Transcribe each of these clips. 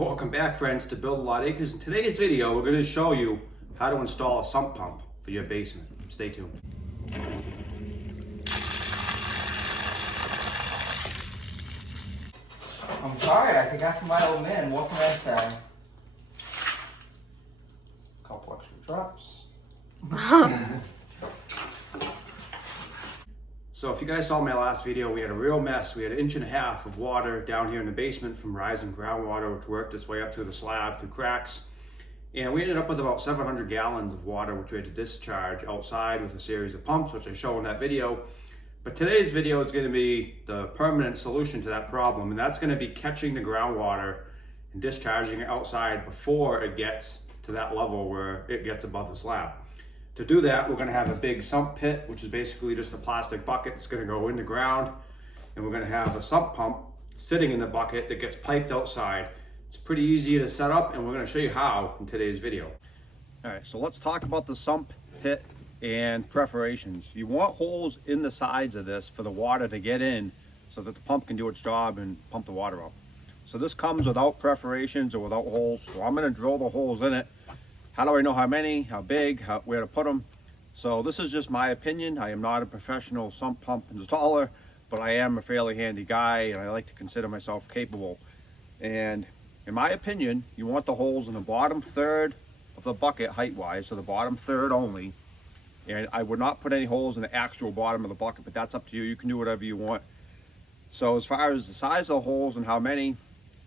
Welcome back, friends, to Build a Lot Acres. In today's video, we're going to show you how to install a sump pump for your basement. Stay tuned. I'm sorry, I forgot from my old man. What can I say? Couple extra drops. So if you guys saw my last video, we had a real mess. We had 1.5 inches of water down here in the basement from rising groundwater, which worked its way up through the slab, through cracks. And we ended up with about 700 gallons of water, which we had to discharge outside with a series of pumps, which I show in that video. But today's video is going to be the permanent solution to that problem, and that's going to be catching the groundwater and discharging it outside before it gets to that level where it gets above the slab. To do that, we're going to have a big sump pit, which is basically just a plastic bucket that's going to go in the ground, and we're going to have a sump pump sitting in the bucket that gets piped outside. It's pretty easy to set up, and we're going to show you how in today's video. All right, so let's talk about the sump pit and perforations. You want holes in the sides of this for the water to get in so that the pump can do its job and pump the water out. So this comes without perforations or without holes. So I'm going to drill the holes in it. How do I know how many, how big, where to put them? So this is just my opinion. I am not a professional sump pump installer, but I am a fairly handy guy, and I like to consider myself capable. And in my opinion, you want the holes in the bottom third of the bucket height-wise, so the bottom third only. And I would not put any holes in the actual bottom of the bucket, but that's up to you. You can do whatever you want. So as far as the size of the holes and how many,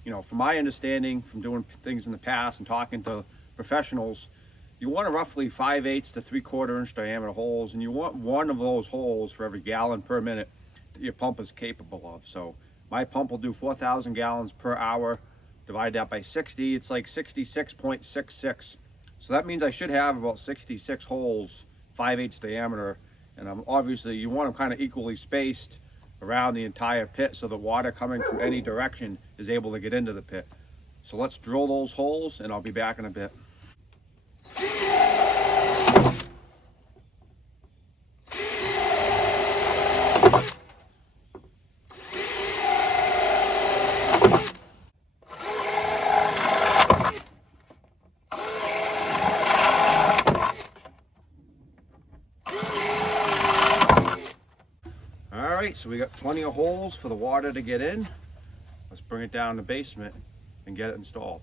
from my understanding, from doing things in the past and talking to professionals, you want a roughly 5/8 to 3/4 inch diameter holes, and you want one of those holes for every gallon per minute that your pump is capable of. So my pump will do 4,000 gallons per hour. Divide that by 60, it's like 66.66. So that means I should have about 66 holes, 5/8 diameter, and obviously you want them kind of equally spaced around the entire pit so the water coming from any direction is able to get into the pit. So let's drill those holes, and I'll be back in a bit. All right, so we got plenty of holes for the water to get in. Let's bring it down the basement and get it installed.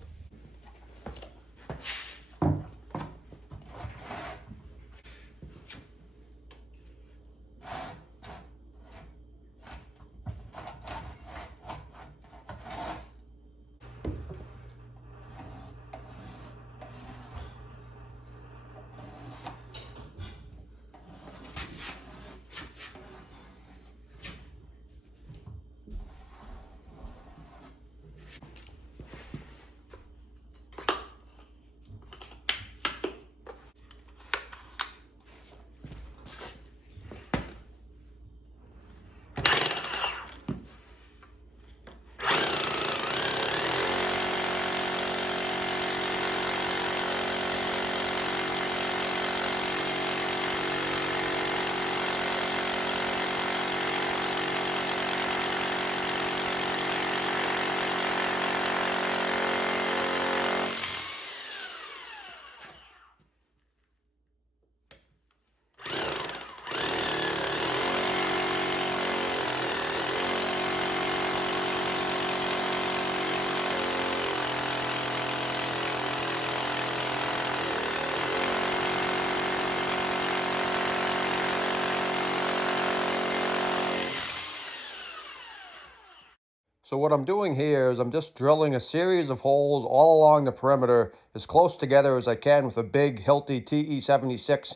So what I'm doing here is I'm just drilling a series of holes all along the perimeter as close together as I can with a big Hilti TE76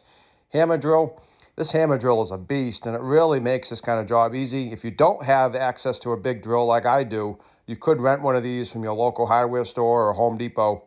hammer drill. This hammer drill is a beast, and it really makes this kind of job easy. If you don't have access to a big drill like I do, you could rent one of these from your local hardware store or Home Depot.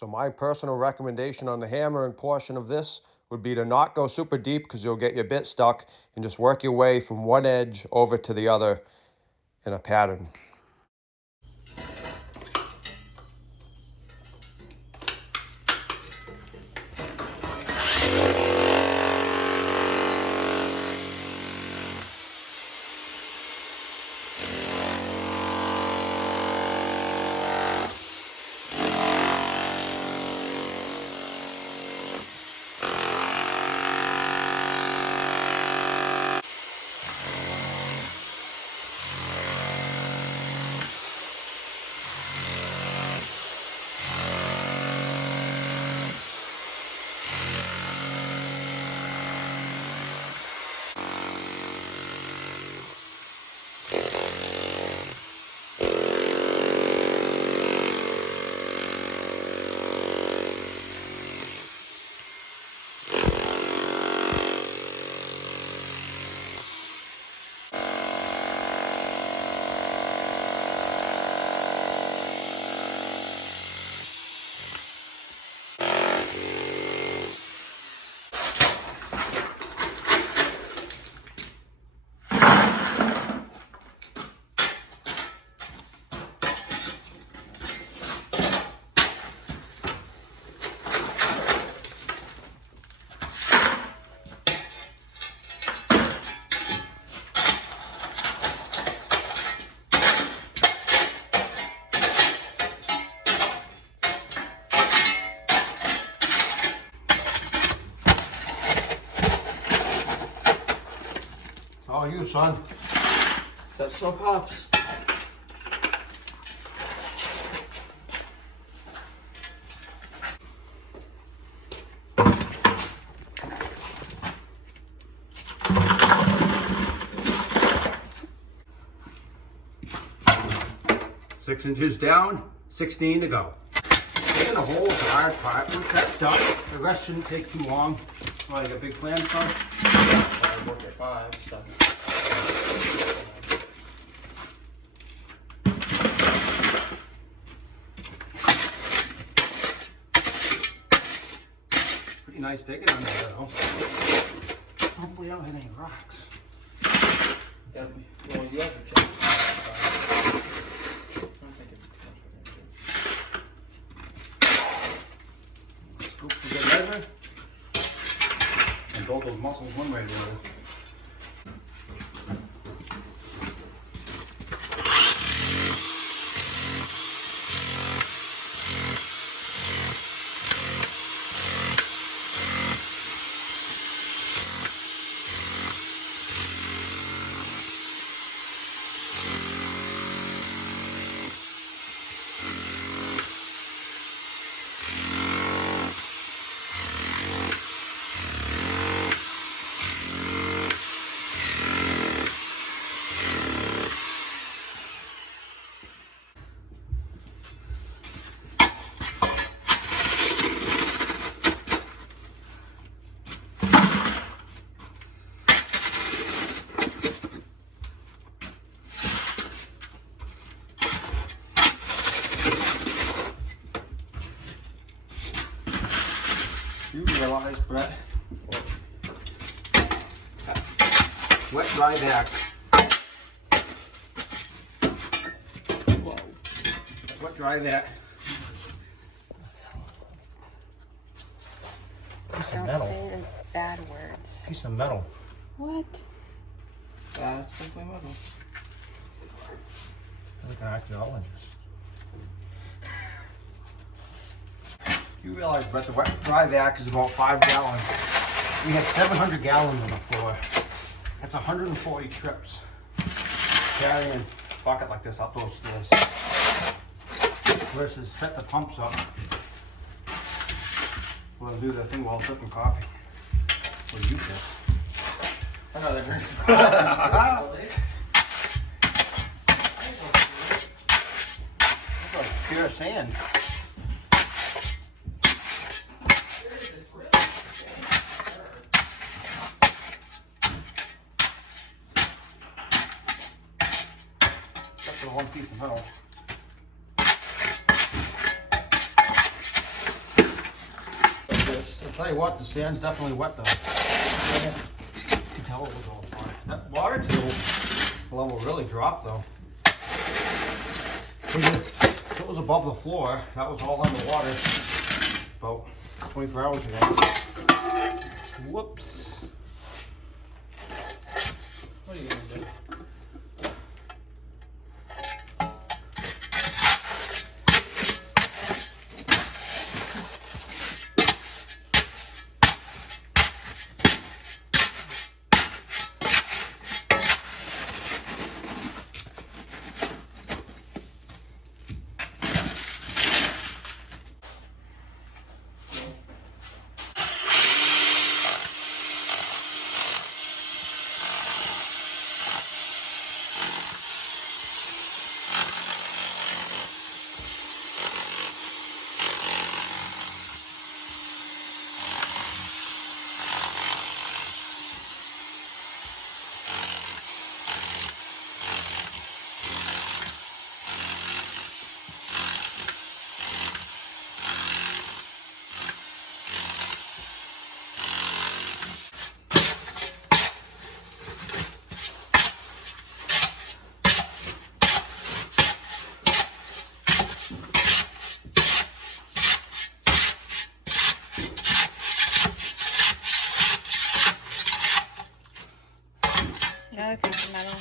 So my personal recommendation on the hammering portion of this would be to not go super deep because you'll get your bit stuck, and just work your way from one edge over to the other in a pattern. All you, son. Set some pops. 6 inches down, 16 to go. Taking a hole is the hard part. Once that's done, the rest shouldn't take too long. Oh, you got a big plan, son? I work at 5, 7. Pretty nice digging under there, though. Hopefully I don't hit any rocks. Well, you have to check. Scoop for good measure. And build those muscles one way or the other. You realize, Brett, wet dry back. Whoa. Wet dry back. Piece of Don't metal. say the bad words. Piece of metal. What? That's simply metal. Like an archaeologist. You realize, Brett, the wet dry vac is about 5 gallons. We had 700 gallons on the floor. That's 140 trips. Carrying a bucket like this up those stairs. Versus set the pumps up. We'll do the thing while sipping coffee. Or you did. I know they're drinking some coffee. That's like pure sand. Except for the one piece of metal. Tell you what, the sand's definitely wet though. You can tell it was all fine. That water table level really dropped though. If it was above the floor, that was all underwater about 24 hours ago. Whoops. What are you gonna do? Another piece of metal.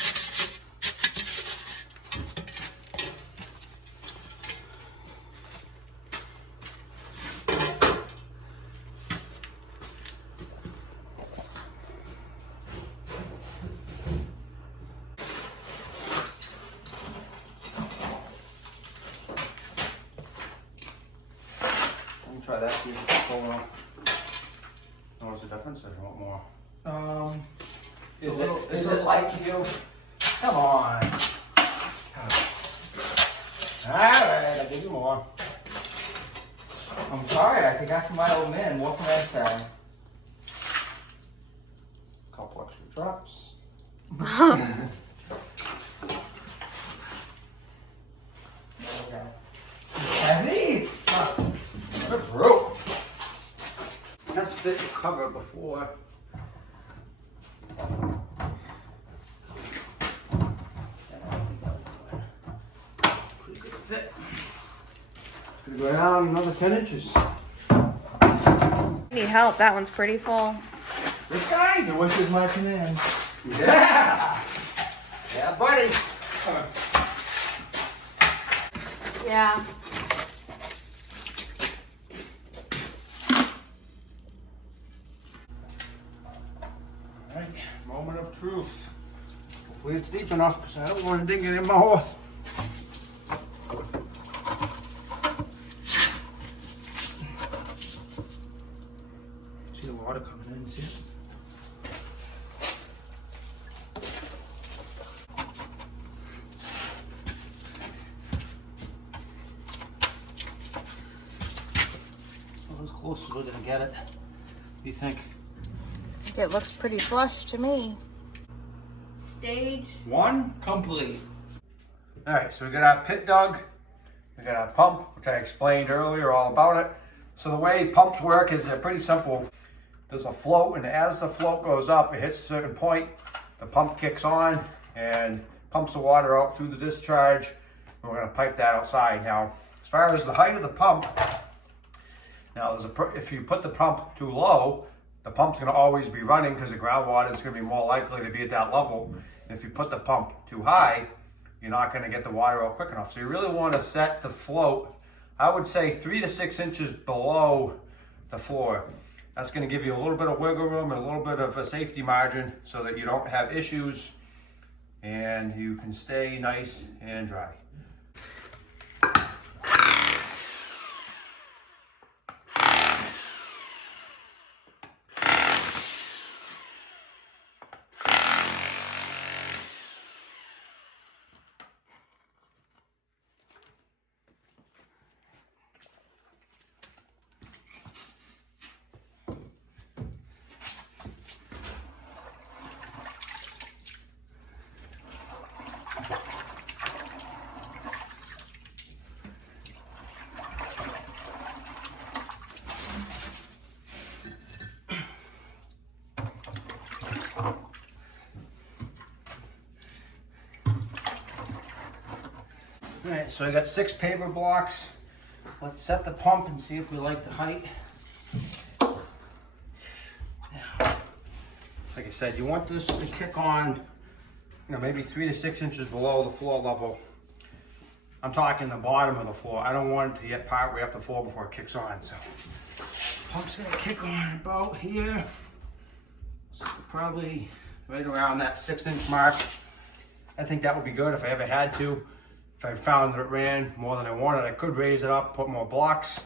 Let me try that, see if it's going off. Notice the difference or do you want more? Is it like you? Come on. Alright, I'll give you more. I'm sorry, I forgot for my old man. What can I say? Couple extra drops. Heavy! Good rope. That's fit the cover before. Pretty good fit. Gonna go down another 10 inches. Need help. That one's pretty full. This guy? The wish is my command. Yeah! Yeah, buddy. Yeah. Alright, moment of truth. Hopefully it's deep enough because I don't want to dig it in my hole. See the water coming in, see it? So as close as we're gonna get it. What do you think? It looks pretty flush to me. Stage One. Complete. All right, so we got our pit dug, we got our pump, which I explained earlier all about it. So the way pumps work is they're pretty simple. There's a float, and as the float goes up, it hits a certain point, the pump kicks on and pumps the water out through the discharge. And we're gonna pipe that outside. Now, as far as the height of the pump, now if you put the pump too low, the pump's gonna always be running because the groundwater is gonna be more likely to be at that level. And if you put the pump too high, you're not gonna get the water out quick enough. So you really wanna set the float, I would say 3 to 6 inches below the floor. That's gonna give you a little bit of wiggle room and a little bit of a safety margin so that you don't have issues and you can stay nice and dry. All right, so I got 6 paver blocks. Let's set the pump and see if we like the height. Now, like I said, you want this to kick on, maybe 3 to 6 inches below the floor level. I'm talking the bottom of the floor. I don't want it to get partway up the floor before it kicks on. So, pump's gonna kick on about here. So probably right around that 6-inch mark. I think that would be good if I ever had to. If I found that it ran more than I wanted, I could raise it up, put more blocks.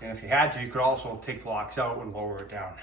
And if you had to, you could also take blocks out and lower it down.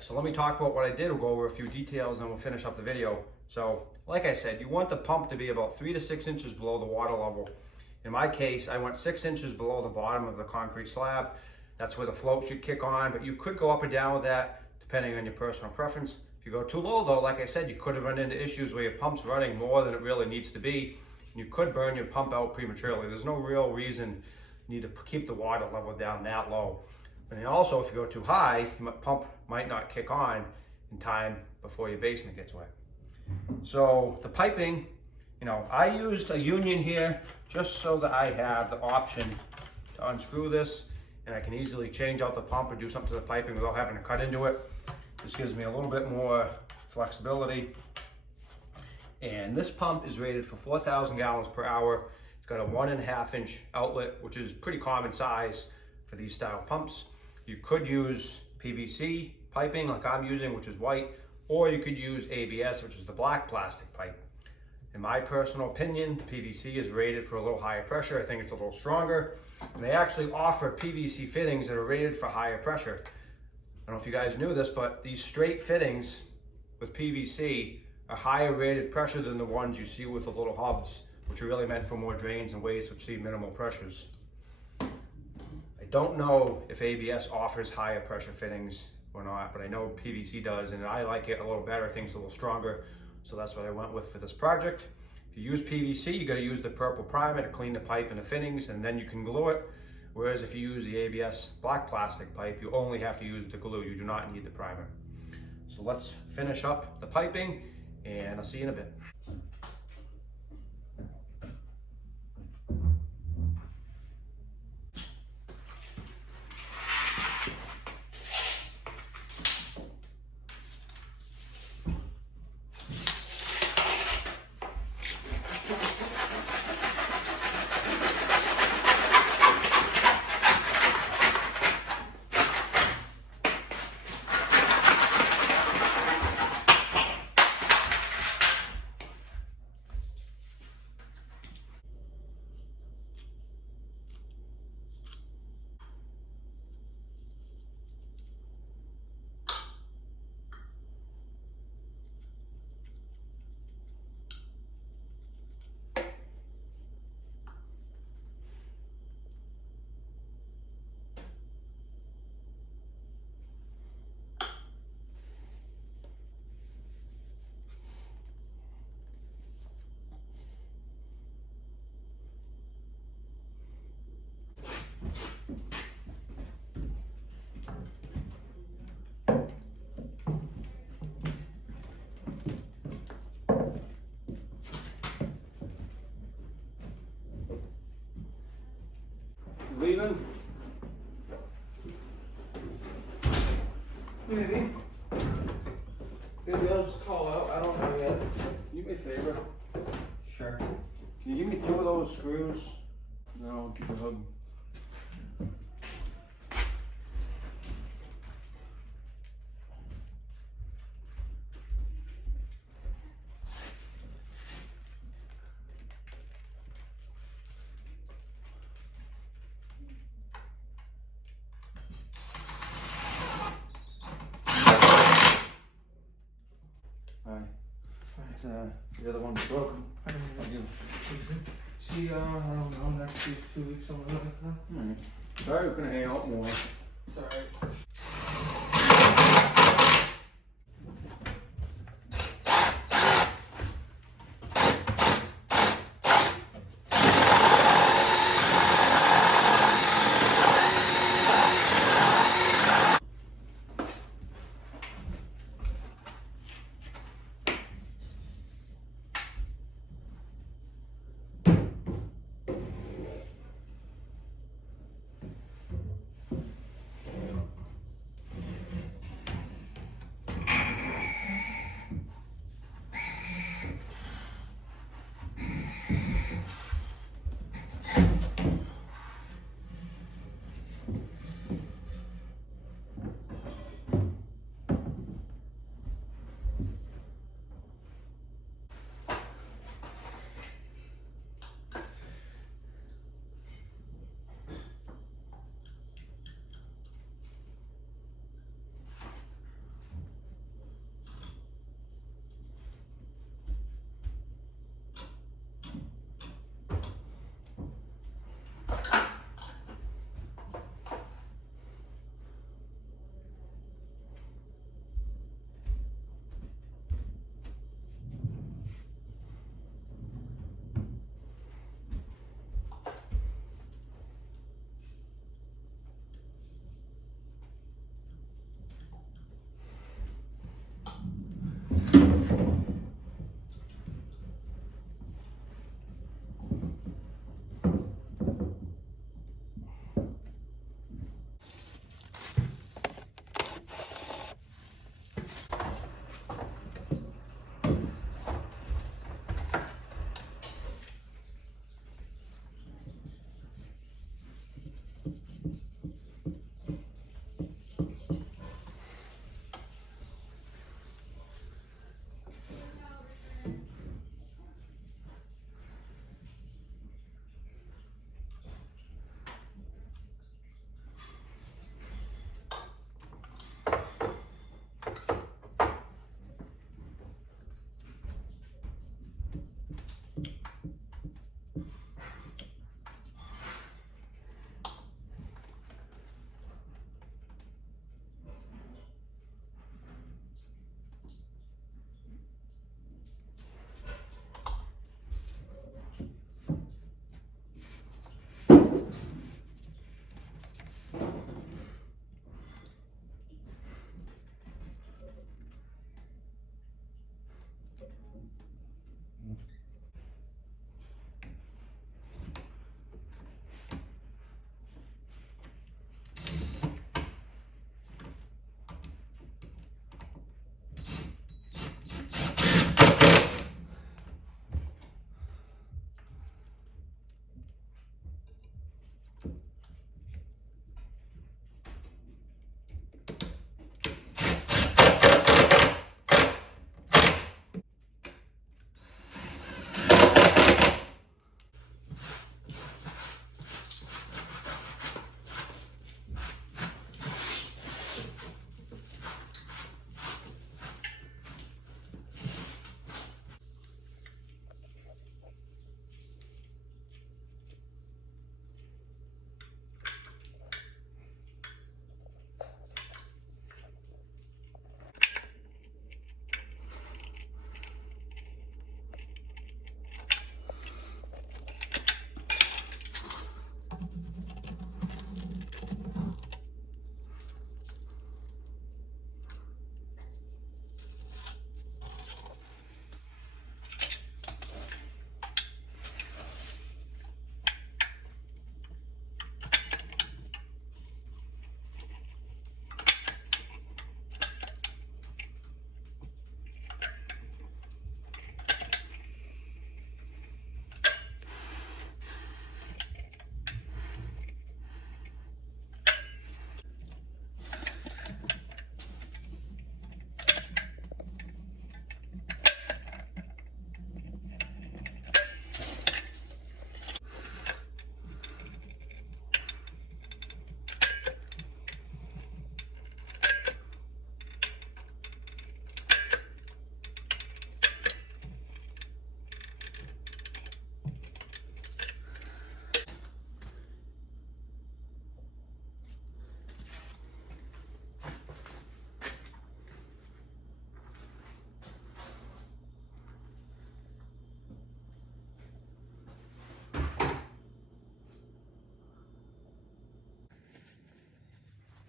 So let me talk about what I did. We'll go over a few details and we'll finish up the video. So like I said, you want the pump to be about 3 to 6 inches below the water level. In my case, I went 6 inches below the bottom of the concrete slab. That's where the float should kick on, but you could go up or down with that depending on your personal preference. If you go too low though, like I said, you could have run into issues where your pump's running more than it really needs to be. And you could burn your pump out prematurely. There's no real reason you need to keep the water level down that low. And then also, if you go too high, your pump might not kick on in time before your basement gets wet. So the piping, I used a union here just so that I have the option to unscrew this and I can easily change out the pump or do something to the piping without having to cut into it. This gives me a little bit more flexibility. And this pump is rated for 4,000 gallons per hour. It's got a 1.5 inch outlet, which is pretty common size for these style pumps. You could use PVC piping like I'm using, which is white, or you could use ABS, which is the black plastic pipe. In my personal opinion, PVC is rated for a little higher pressure. I think it's a little stronger. And they actually offer PVC fittings that are rated for higher pressure. I don't know if you guys knew this, but these straight fittings with PVC are higher rated pressure than the ones you see with the little hubs, which are really meant for more drains and ways which see minimal pressures. I don't know if ABS offers higher pressure fittings or not, but I know PVC does, and I like it a little better. I think it's a little stronger, so that's what I went with for this project. If you use PVC, you got to use the purple primer to clean the pipe and the fittings, and then you can glue it. Whereas if you use the ABS black plastic pipe, you only have to use the glue. You do not need the primer. So let's finish up the piping, and I'll see you in a bit. Leaving? Maybe. Maybe I'll just call out. I don't know yet. Do me a favor. Sure. Can you give me 2 of those screws? No, I'll give you a hug. It's the other one's broken. See, I don't know, next 2 weeks, something like that. Alright. Sorry we couldn't hang out more. It's alright.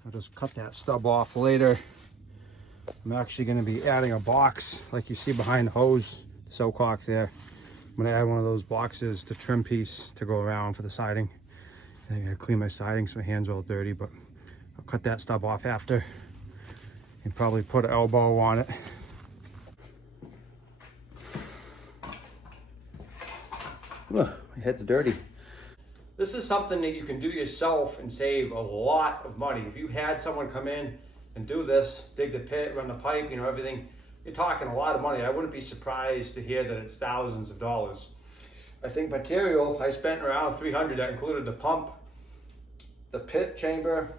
I'll just cut that stub off later. I'm actually going to be adding a box like you see behind the hose, the silcock there. I'm going to add one of those boxes to trim piece to go around for the siding. I gotta clean my siding so my hands are all dirty, but I'll cut that stub off after and probably put an elbow on it. Ugh, my head's dirty. This is something that you can do yourself and save a lot of money. If you had someone come in and do this, dig the pit, run the pipe, you know, everything, you're talking a lot of money. I wouldn't be surprised to hear that it's thousands of dollars. I think material, I spent around $300. That included the pump, the pit chamber,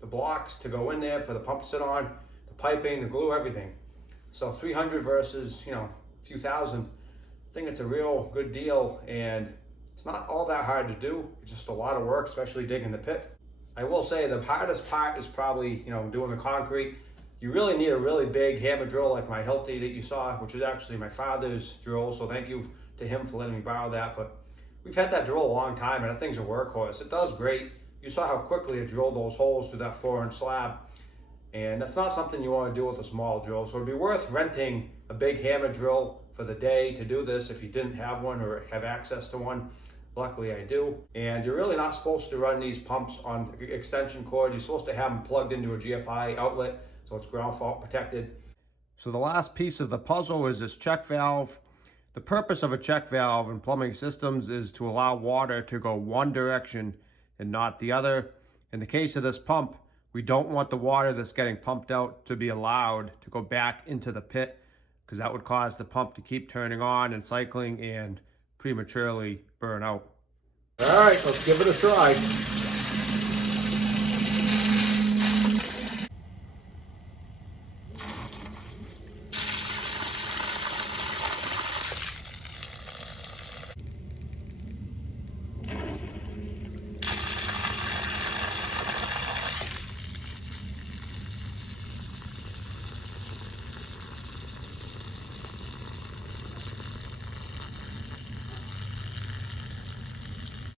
the blocks to go in there for the pump to sit on, the piping, the glue, everything. So 300 versus, you know, a few thousand. I think it's a real good deal, and it's not all that hard to do. It's just a lot of work, especially digging the pit. I will say the hardest part is probably, you know, doing the concrete. You really need a really big hammer drill like my Hilti that you saw, which is actually my father's drill, so thank you to him for letting me borrow that. But we've had that drill a long time, and that thing's a workhorse. It does great. You saw how quickly it drilled those holes through that 4-inch slab, and that's not something you want to do with a small drill. So it'd be worth renting a big hammer drill for the day to do this if you didn't have one or have access to one. Luckily I do. And you're really not supposed to run these pumps on extension cords. You're supposed to have them plugged into a GFI outlet so it's ground fault protected. So the last piece of the puzzle is this check valve. The purpose of a check valve in plumbing systems is to allow water to go one direction and not the other. In the case of this pump, we don't want the water that's getting pumped out to be allowed to go back into the pit, because that would cause the pump to keep turning on and cycling and prematurely burn out. All right, let's give it a try.